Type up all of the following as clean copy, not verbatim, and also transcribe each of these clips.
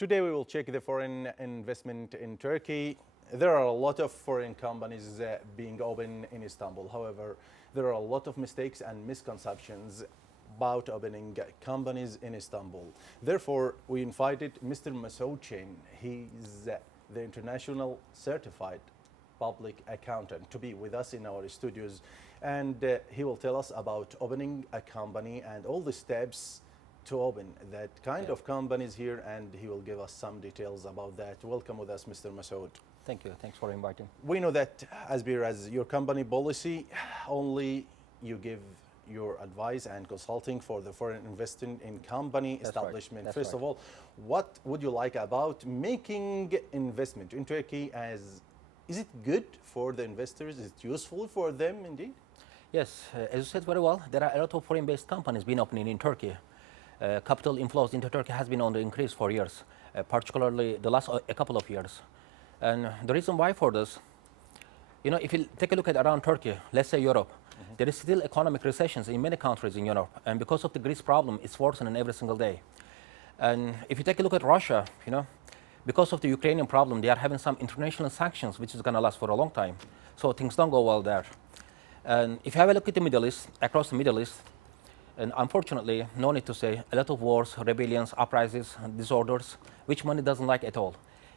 Today we will check the foreign investment in Turkey. There are a lot of foreign companies being opened in Istanbul. However, there are a lot of mistakes and misconceptions about opening companies in Istanbul. Therefore, we invited Mr. Mesut SIN. He's the international certified public accountant to be with us in our studios, and he will tell us about opening a company and all the steps to open that kind of companies here, and he will give us some details about that. Welcome with us, Mr. Mesut. Thank you. Thanks for inviting. We know that as per as your company policy, only you give your advice and consulting for the foreign investing in company establishment. Right. First right. of all, what would you like about making investment in Turkey? Is it good for the investors? Is it useful for them indeed? Yes, as you said very well, there are a lot of foreign-based companies been opening in Turkey. Capital inflows into Turkey has been on the increase for years, particularly the last a couple of years. And the reason why for this, if you take a look at around Turkey, let's say Europe, there is still economic recessions in many countries in Europe, and because of the Greece problem, it's worsening every single day. And if you take a look at Russia, because of the Ukrainian problem, they are having some international sanctions, which is going to last for a long time. So things don't go well there. And if you have a look at the Middle East, across the Middle East, and unfortunately, no need to say, a lot of wars, rebellions, uprisings, disorders, which money doesn't like at all.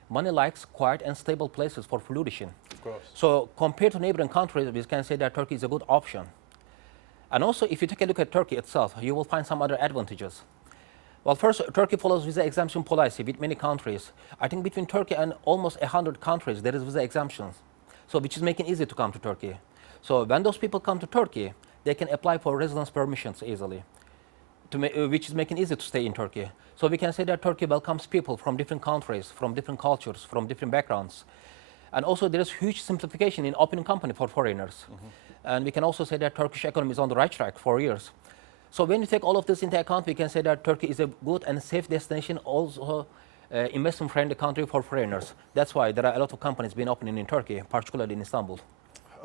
Money likes quiet and stable places for flourishing. Of course. So compared to neighboring countries, we can say that Turkey is a good option. And also, if you take a look at Turkey itself, you will find some other advantages. Well, first, Turkey follows visa exemption policy with many countries. I think between Turkey and almost 100 countries, there is visa exemptions, so which is making it easy to come to Turkey. So when those people come to Turkey, they can apply for residence permissions easily, which is making it easy to stay in Turkey. So we can say that Turkey welcomes people from different countries, from different cultures, from different backgrounds. And also there is huge simplification in opening company for foreigners. And we can also say that Turkish economy is on the right track for years. So when you take all of this into account, we can say that Turkey is a good and safe destination, also investment-friendly country for foreigners. That's why there are a lot of companies being opening in Turkey, particularly in Istanbul.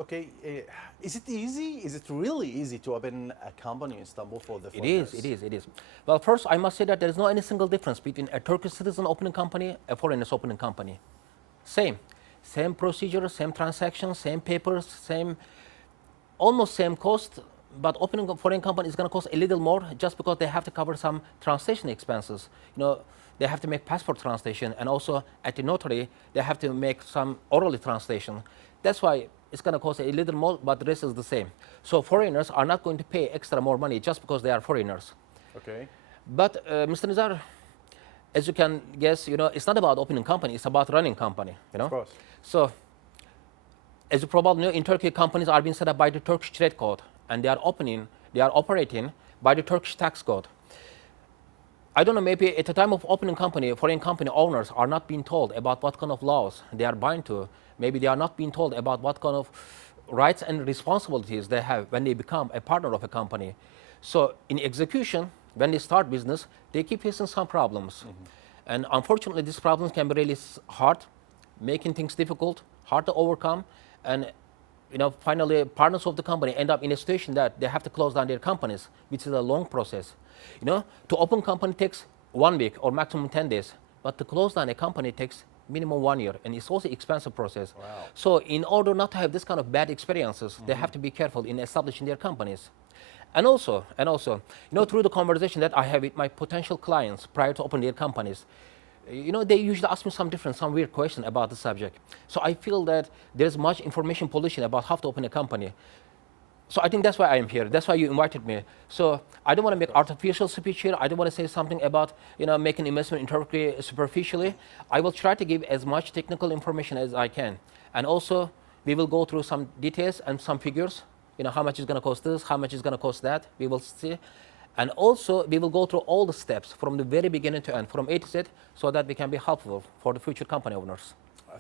Okay, is it easy? Is it really easy to open a company in Istanbul for the foreigners? It is. Well, first, I must say that there is no any single difference between a Turkish citizen opening company, a foreigner's opening company. Same procedure, same transactions, same papers, almost same cost, but opening a foreign company is going to cost a little more just because they have to cover some translation expenses. They have to make passport translation, and also at the notary, they have to make some orally translation. That's why it's going to cost a little more, but the rest is the same. So foreigners are not going to pay extra more money just because they are foreigners. Okay. But Mr. Nizar, as you can guess, it's not about opening company, it's about running company. Of course. So, as you probably know, in Turkey, companies are being set up by the Turkish trade code, and they are operating by the Turkish tax code. I don't know, maybe at the time of opening company, foreign company owners are not being told about what kind of laws they are bound to. Maybe they are not being told about what kind of rights and responsibilities they have when they become a partner of a company. So in execution, when they start business, they keep facing some problems. And unfortunately, these problems can be really hard, making things difficult, hard to overcome. And finally, partners of the company end up in a situation that they have to close down their companies, which is a long process. To open company takes 1 week or maximum 10 days, but to close down a company takes minimum 1 year, and it's also expensive process. Wow. So in order not to have this kind of bad experiences, they have to be careful in establishing their companies. And also, through the conversation that I have with my potential clients prior to opening their companies, they usually ask me some weird question about the subject. So I feel that there's much information pollution about how to open a company. So I think that's why I am here. That's why you invited me. So I don't want to make artificial speech here. I don't want to say something about making investment in Turkey superficially. I will try to give as much technical information as I can. And also, we will go through some details and some figures. How much is going to cost this, how much is going to cost that. We will see. And also, we will go through all the steps from the very beginning to end, from A to Z, so that we can be helpful for the future company owners.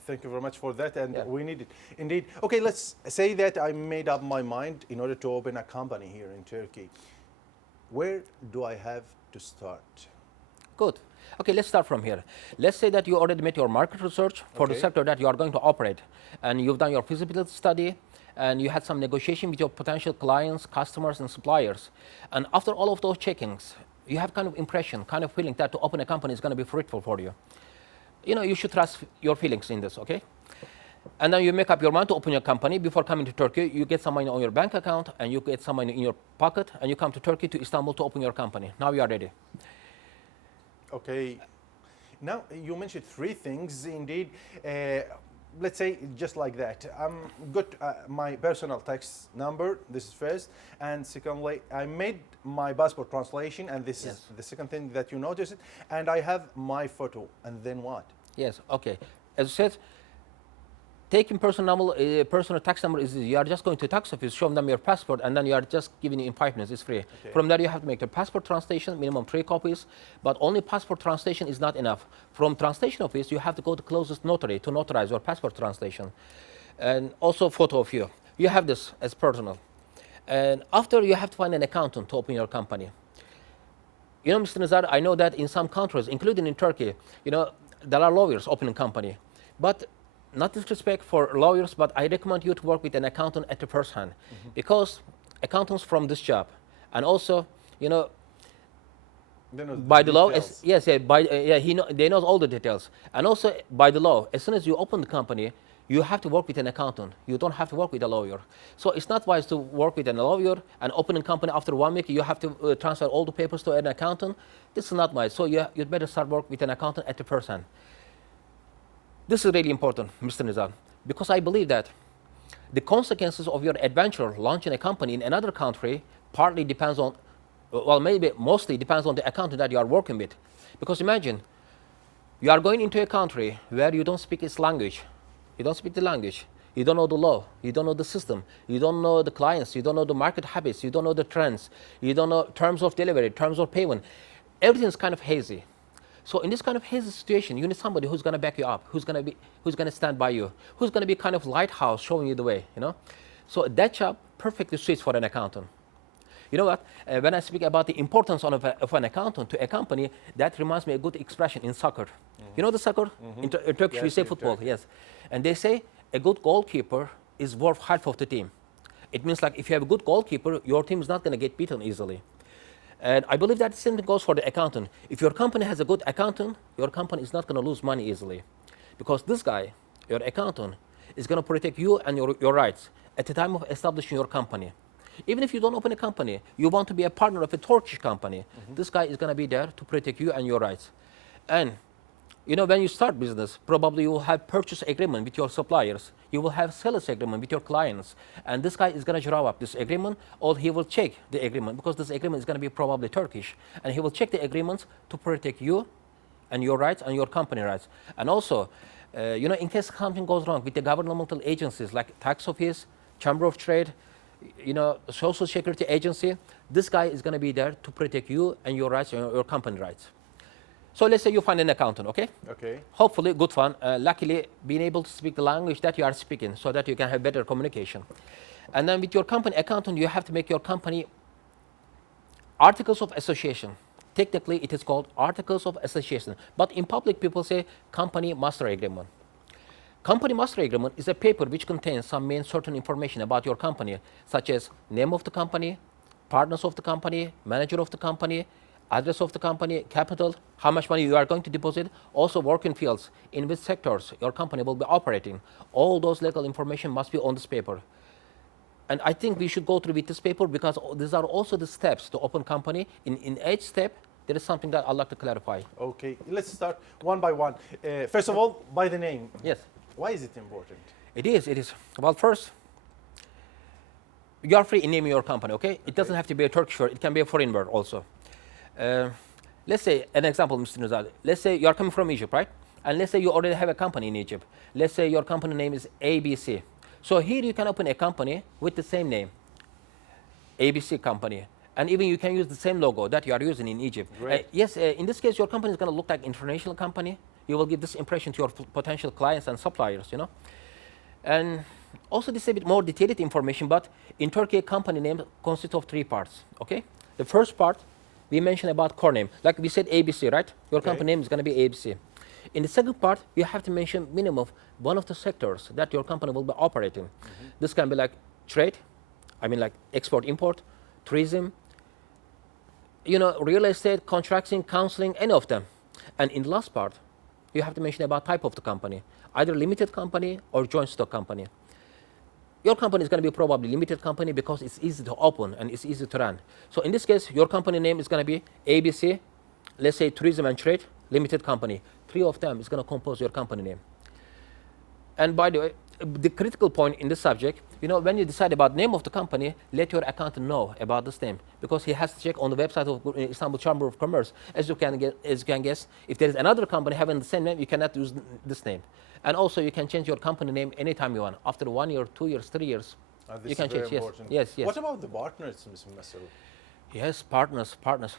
Thank you very much for that, and we need it. Indeed. Okay, let's say that I made up my mind in order to open a company here in Turkey. Where do I have to start? Good. Okay, let's start from here. Let's say that you already made your market research for the sector that you are going to operate, and you've done your feasibility study, and you had some negotiation with your potential clients, customers, and suppliers. And after all of those checkings, you have kind of impression, kind of feeling that to open a company is going to be fruitful for you. you should trust your feelings in this, okay? And then you make up your mind to open your company. Before coming to Turkey, you get some money on your bank account, and you get some money in your pocket, and you come to Turkey, to Istanbul, to open your company. Now you are ready. Okay. Now, you mentioned three things indeed. Let's say just like that. I'm got my personal tax number, this is first. And secondly, I made my passport translation, and this is the second thing that you noticed. And I have my photo, and then what? Yes, okay. As I said, taking personal tax number is you are just going to tax office, show them your passport, and then you are just giving it in 5 minutes. It's free. Okay. From there, you have to make the passport translation, minimum 3 copies. But only passport translation is not enough. From translation office, you have to go to closest notary to notarize your passport translation, and also photo of you. You have this as personal, and after you have to find an accountant to open your company. Mr. Nizar, I know that in some countries, including in Turkey, there are lawyers opening company, but not disrespect for lawyers, but I recommend you to work with an accountant at the first hand, because accountants from this job, and also, by the law, they know all the details, and also by the law, as soon as you open the company, you have to work with an accountant. You don't have to work with a lawyer. So it's not wise to work with a lawyer and open a company after 1 week. You have to transfer all the papers to an accountant. This is not wise. So you'd better start work with an accountant at the first hand. This is really important, Mr. Nizam, because I believe that the consequences of your adventure launching a company in another country partly depends on, well, maybe mostly depends on the accountant that you are working with. Because imagine, you are going into a country where you don't speak its language. You don't speak the language. You don't know the law. You don't know the system. You don't know the clients. You don't know the market habits. You don't know the trends. You don't know terms of delivery, terms of payment. Everything's kind of hazy. So in this kind of hazy situation, you need somebody who's going to back you up, who's going to stand by you, who's going to be kind of lighthouse showing you the way, So that job perfectly suits for an accountant. You know what? When I speak about the importance of an accountant to a company, that reminds me of a good expression in soccer. Mm-hmm. You know the soccer? Mm-hmm. In Turkish, we say football, yes. And they say a good goalkeeper is worth half of the team. It means like if you have a good goalkeeper, your team is not going to get beaten easily. And I believe that the same thing goes for the accountant. If your company has a good accountant, your company is not going to lose money easily. Because this guy, your accountant, is going to protect you and your rights at the time of establishing your company. Even if you don't open a company, you want to be a partner of a Turkish company, this guy is going to be there to protect you and your rights. And when you start business, probably you will have purchase agreement with your suppliers. You will have sales agreement with your clients. And this guy is going to draw up this agreement, or he will check the agreement, because this agreement is going to be probably Turkish. And he will check the agreements to protect you and your rights and your company rights. And also, in case something goes wrong with the governmental agencies like tax office, chamber of trade, social security agency, this guy is going to be there to protect you and your rights and your company rights. So let's say you find an accountant, okay? Okay. Hopefully, good fun. Luckily, being able to speak the language that you are speaking so that you can have better communication. And then with your company accountant, you have to make your company articles of association. Technically, it is called articles of association. But in public, people say company master agreement. Company master agreement is a paper which contains some main certain information about your company, such as name of the company, partners of the company, manager of the company, address of the company, capital, how much money you are going to deposit, also working fields, in which sectors your company will be operating. All those legal information must be on this paper. And I think we should go through with this paper because these are also the steps to open company. In each step, there is something that I'd like to clarify. Okay, let's start one by one. First of all, by the name. Yes. Why is it important? It is. Well, first, you are free in naming your company, okay? It doesn't have to be a Turkish word. It can be a foreign word also. Let's say, an example, Mr. Nizal. Let's say you are coming from Egypt, right? And let's say you already have a company in Egypt. Let's say your company name is ABC. So here you can open a company with the same name, ABC company. And even you can use the same logo that you are using in Egypt. Yes, in this case, your company is going to look like an international company. You will give this impression to your potential clients and suppliers, And also this is a bit more detailed information, but in Turkey, a company name consists of 3 parts, okay? The first part, we mentioned about core name. Like we said ABC, right? Your company name is going to be ABC. In the second part, you have to mention minimum of one of the sectors that your company will be operating. This can be like trade, like export-import, tourism, real estate, contracting, counseling, any of them. And in the last part, you have to mention about type of the company, either limited company or joint stock company. Your company is going to be probably limited company because it's easy to open and it's easy to run. So in this case, your company name is going to be ABC, let's say Tourism and Trade Limited Company. 3 of them is going to compose your company name. And by the way, the critical point in this subject, when you decide about name of the company, let your accountant know about this name, because he has to check on the website of Istanbul Chamber of Commerce. As you can guess, if there is another company having the same name, you cannot use this name. And also, you can change your company name anytime you want. After 1 year, 2 years, 3 years, This you can is very change. Yes, important. yes, yes. What about the partners, Mr. Mesut? Yes, partners.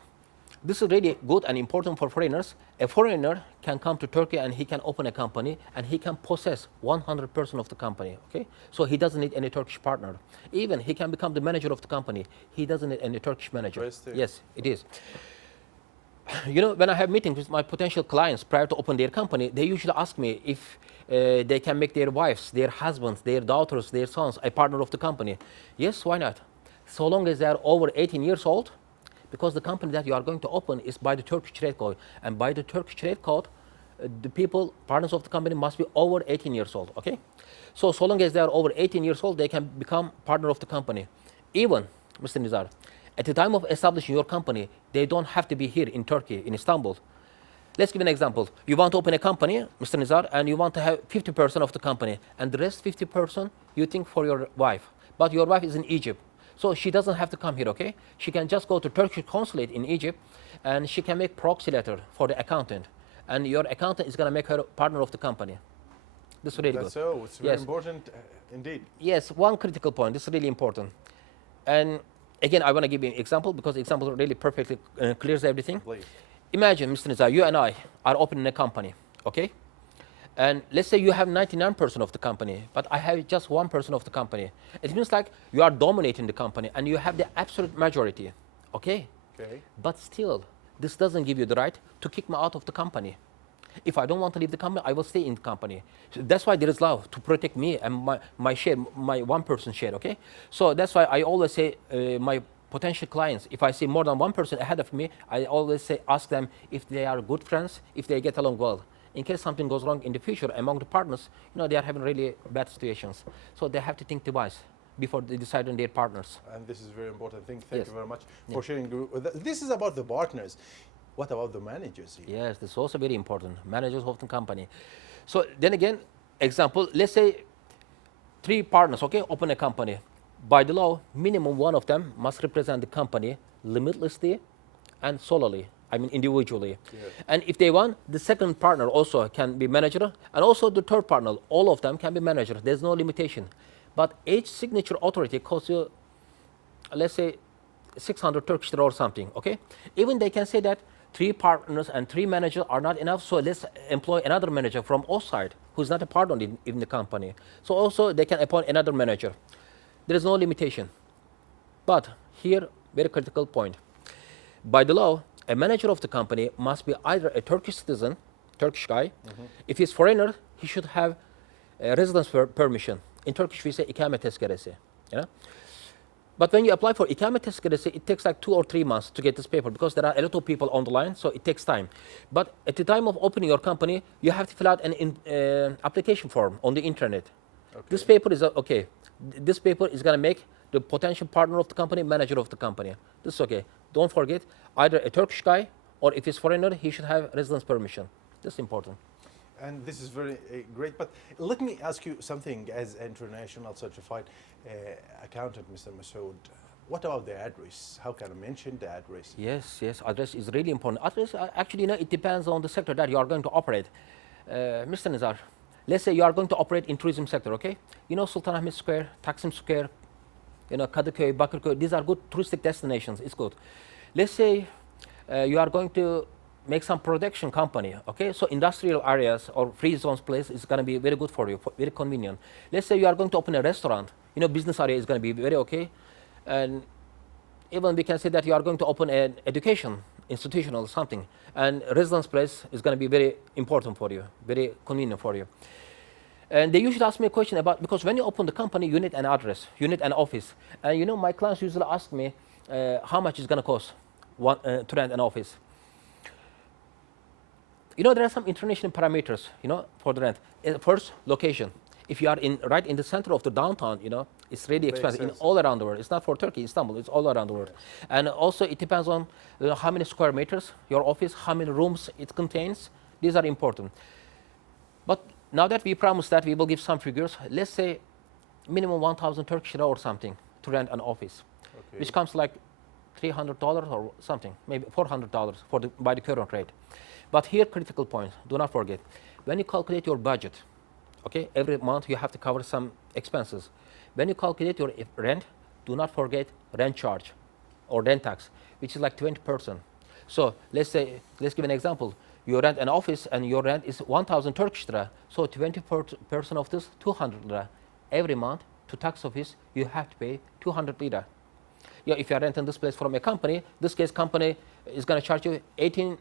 This is really good and important for foreigners. A foreigner can come to Turkey and he can open a company and he can possess 100% of the company. Okay, so he doesn't need any Turkish partner. Even he can become the manager of the company. He doesn't need any Turkish manager. Interesting. Yes, it is. When I have meetings with my potential clients prior to open their company, they usually ask me if they can make their wives, their husbands, their daughters, their sons a partner of the company. Yes, why not? So long as they are over 18 years old, because the company that you are going to open is by the Turkish trade code. And by the Turkish trade code, the people, partners of the company, must be over 18 years old, okay? So long as they are over 18 years old, they can become partner of the company. Even, Mr. Nizar, at the time of establishing your company, they don't have to be here in Turkey, in Istanbul. Let's give an example. You want to open a company, Mr. Nizar, and you want to have 50% of the company, and the rest 50% you think for your wife. But your wife is in Egypt. So she doesn't have to come here, okay? She can just go to Turkish consulate in Egypt, and she can make proxy letter for the accountant. And your accountant is going to make her partner of the company. This is really That's good. so. It's very important indeed. Yes, one critical point. This is really important. And again, I want to give you an example, because the example really perfectly clears everything. Please. Imagine, Mr. Nizar, you and I are opening a company, okay? And let's say you have 99% of the company, but I have just 1% of the company. It means like you are dominating the company and you have the absolute majority, okay? Okay. But still, this doesn't give you the right to kick me out of the company. If I don't want to leave the company, I will stay in the company. So that's why there is law to protect me and my share, my 1% share, okay? So that's why I always say my potential clients, if I see more than 1% ahead of me, I always say, ask them if they are good friends, if they get along well. In case something goes wrong in the future among the partners, they are having really bad situations. So they have to think twice before they decide on their partners. And this is a very important thing. Yes. Thank you very much for sharing. This is about the partners. What about the managers here? Yes, this is also very important. Managers of the company. So then again, example, let's say 3 partners, okay, open a company. By the law, minimum one of them must represent the company limitlessly and solely. I mean individually. Yeah. And if they want, the second partner also can be manager, and also the third partner, all of them can be manager. There's no limitation. But each signature authority costs you, let's say, 600 Turkish lira or something, okay? Even they can say that 3 partners and 3 managers are not enough, so let's employ another manager from outside who's not a partner in the company. So also they can appoint another manager. There is no limitation. But here, very critical point. By the law, a manager of the company must be either a Turkish citizen, Turkish guy. If he's foreigner, he should have a residence permission. In Turkish, we say ikamet tezkeresi. But when you apply for ikamet tezkeresi, it takes like 2 or 3 months to get this paper, because there are a lot of people on the line, so it takes time. But at the time of opening your company, you have to fill out an application form on the internet. Okay. This paper is okay. This paper is going to make the potential partner of the company manager of the company. This is okay. Don't forget, either a Turkish guy, or if he's foreigner, he should have residence permission. This is important. And this is very great. But let me ask you something as an international certified accountant, Mr. Mesut. What about the address? How can I mention the address? Yes, address is really important. Address, actually, it depends on the sector that you are going to operate. Mr. Nizar, let's say you are going to operate in tourism sector, okay? Sultanahmet Square, Taksim Square, Kadıköy, Bakırköy, these are good touristic destinations. It's good. Let's say you are going to make some production company, okay? So industrial areas or free zones place is going to be very good for you, very convenient. Let's say you are going to open a restaurant. Business area is going to be very okay. And even we can say that you are going to open an education institution or something. And residence place is going to be very important for you, very convenient for you. And they usually ask me a question about, because when you open the company, you need an address, you need an office. And my clients usually ask me how much it's going to cost to rent an office. You know, there are some international parameters, you know, for the rent. First, location. If you are right in the center of the downtown, you know, it's really expensive in all around the world. It's not for Turkey, Istanbul, it's all around the world. Yes. And also it depends on how many square meters your office, how many rooms it contains. These are important. But now that we promised that we will give some figures, let's say minimum 1,000 Turkish lira or something to rent an office, which comes like $300 or something, maybe $400 by the current rate. But here, critical point, do not forget, when you calculate your budget, okay, every month you have to cover some expenses. When you calculate your rent, do not forget rent charge or rent tax, which is like 20%. So let's give an example. You rent an office and your rent is 1,000 Turkish lira. So 20% of this, 200 lira. Every month to tax office, you have to pay 200 lira. Yeah, if you are renting this place from a company, this case company is going to charge you 18%,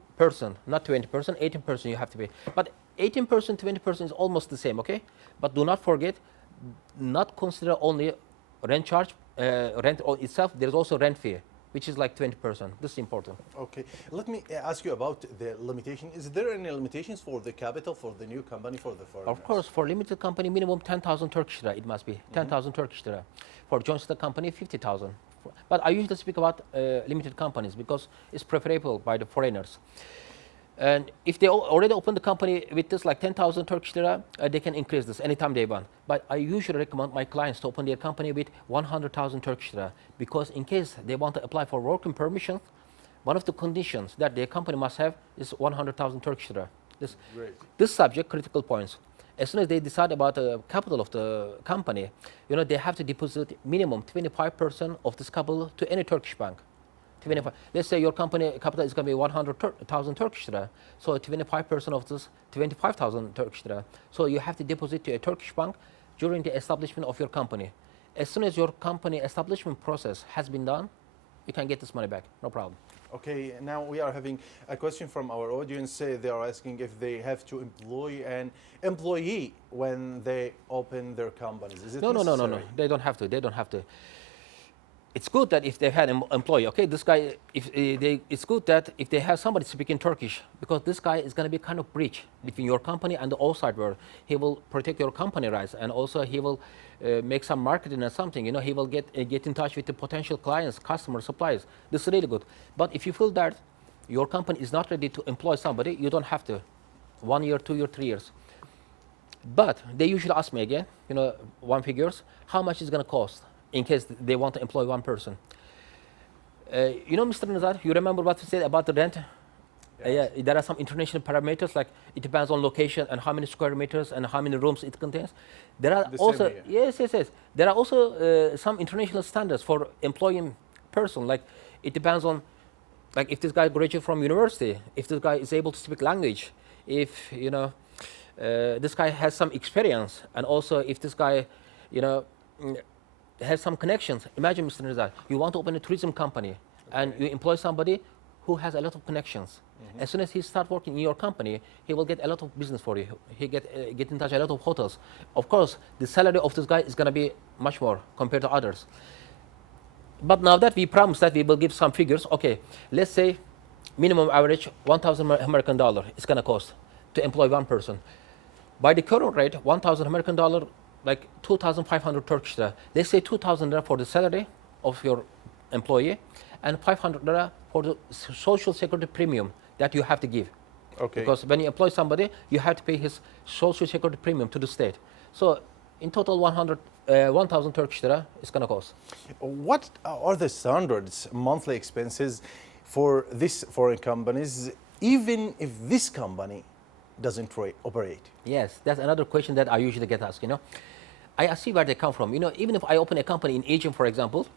not 20%, 18% you have to pay. But 18%, 20% is almost the same, okay? But do not forget, not consider only rent charge, rent itself, there is also rent fee, which is like 20%. This is important. Okay, let me ask you about the limitation. Is there any limitations for the capital for the new company, for the foreigners? Of course, for limited company, minimum 10,000 Turkish lira, it must be, 10,000 Turkish lira. For joint stock company, 50,000. But I usually speak about limited companies because it's preferable by the foreigners. And if they already opened the company with this like 10,000 Turkish lira, they can increase this anytime they want. But I usually recommend my clients to open their company with 100,000 Turkish lira because in case they want to apply for working permission, one of the conditions that their company must have is 100,000 Turkish lira. This subject, critical points. As soon as they decide about the capital of the company, you know, they have to deposit minimum 25% of this capital to any Turkish bank. 25. Let's say your company capital is going to be 100,000 Turkish lira. So 25% of this, 25,000 Turkish lira. So you have to deposit to a Turkish bank during the establishment of your company. As soon as your company establishment process has been done, you can get this money back, no problem. Okay, now we are having a question from our audience. They are asking if they have to employ an employee when they open their companies. Is it necessary? No. They don't have to. They don't have to. It's good that if they had an employee, okay, this guy, it's good that if they have somebody speaking Turkish, because this guy is going to be kind of bridge between your company and the outside world. He will protect your company rights, and also he will make some marketing or something. You know, he will get in touch with the potential clients, customers, suppliers. This is really good. But if you feel that your company is not ready to employ somebody, you don't have to. 1 year, 2 years, 3 years. But they usually ask me again, you know, one figures, how much is going to cost in case they want to employ one person. You know, Mr. Nazar, you remember what we said about the rent? Yes. There are some international parameters, like it depends on location and how many square meters and how many rooms it contains. There are also, yes. There are also some international standards for employing person. Like it depends on, like if this guy graduated from university, if this guy is able to speak language, if, you know, this guy has some experience, and also if this guy, you know, has some connections. Imagine, Mr. Nizar, you want to open a tourism company, and you employ somebody who has a lot of connections. As soon as he starts working in your company, he will get a lot of business for you. He get in touch a lot of hotels. Of course, the salary of this guy is going to be much more compared to others. But now that we promised that we will give some figures, okay, let's say minimum average 1,000 American dollar is going to cost to employ one person. By the current rate, 1,000 American dollar, like 2,500 Turkish lira. Let's say 2,000 lira for the salary of your employee and 500 lira for the social security premium that you have to give. Okay. Because when you employ somebody, you have to pay his social security premium to the state. So in total, 1,000 Turkish lira is going to cost. What are the standards monthly expenses for these foreign companies, even if this company doesn't operate? Yes, that's another question that I usually get asked, you know. I see where they come from. You know, even if I open a company in Egypt, for example,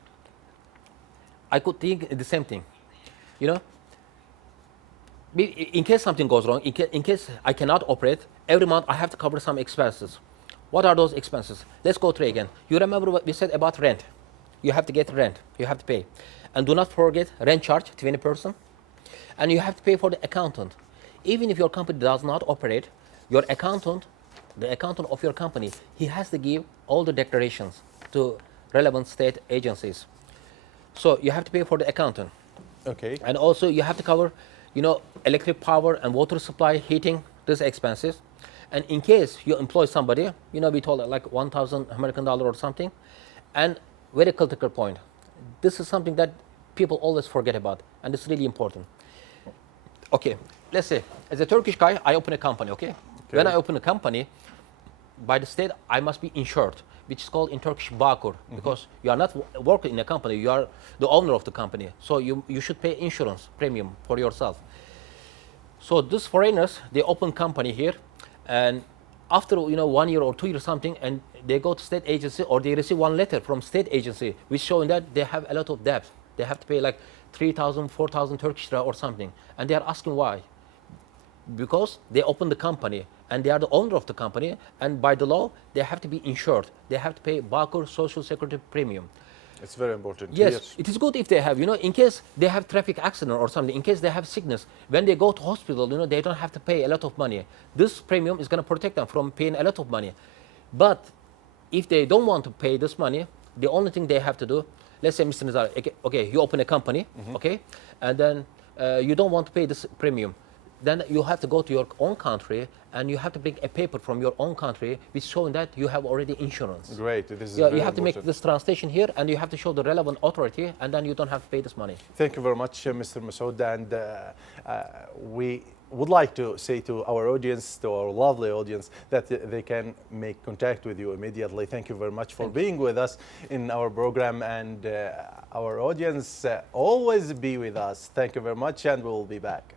I could think the same thing, you know. In case something goes wrong, in case I cannot operate, every month I have to cover some expenses. What are those expenses? Let's go through again. You remember what we said about rent? You have to get rent. You have to pay. And do not forget rent charge, 20%. And you have to pay for the accountant. Even if your company does not operate, your accountant, the accountant of your company, he has to give all the declarations to relevant state agencies. So you have to pay for the accountant. Okay. And also you have to cover you know, electric power and water supply, heating, these expenses. And in case you employ somebody, you know, we told like 1,000 American dollar or something. And very critical point. This is something that people always forget about, and it's really important. Okay, let's say, as a Turkish guy, I open a company, okay? When I open a company, by the state, I must be insured, which is called in Turkish bakur, because you are not working in a company, you are the owner of the company. So you should pay insurance premium for yourself. So these foreigners, they open company here, and after 1 year or 2 years something, and they go to state agency, or they receive one letter from state agency, which showing that they have a lot of debt. They have to pay like 3,000, 4,000 Turkish lira or something, and they are asking why. Because they open the company, and they are the owner of the company, and by the law, they have to be insured. They have to pay bakur social security premium. It's very important. Yes, it is good if they have, in case they have traffic accident or something, in case they have sickness, when they go to hospital, they don't have to pay a lot of money. This premium is going to protect them from paying a lot of money. But if they don't want to pay this money, the only thing they have to do, let's say, Mr. Nizar, okay, you open a company, okay, and then you don't want to pay this premium. Then you have to go to your own country, and you have to bring a paper from your own country which showing that you have already insurance. Great. This is you very have to important. make this translation here, and you have to show the relevant authority, and then you don't have to pay this money. Thank you very much, Mr. Masoud. And we would like to say to our audience, to our lovely audience, that they can make contact with you immediately. Thank you very much for being with us in our program, and our audience always be with us. Thank you very much, and we'll be back.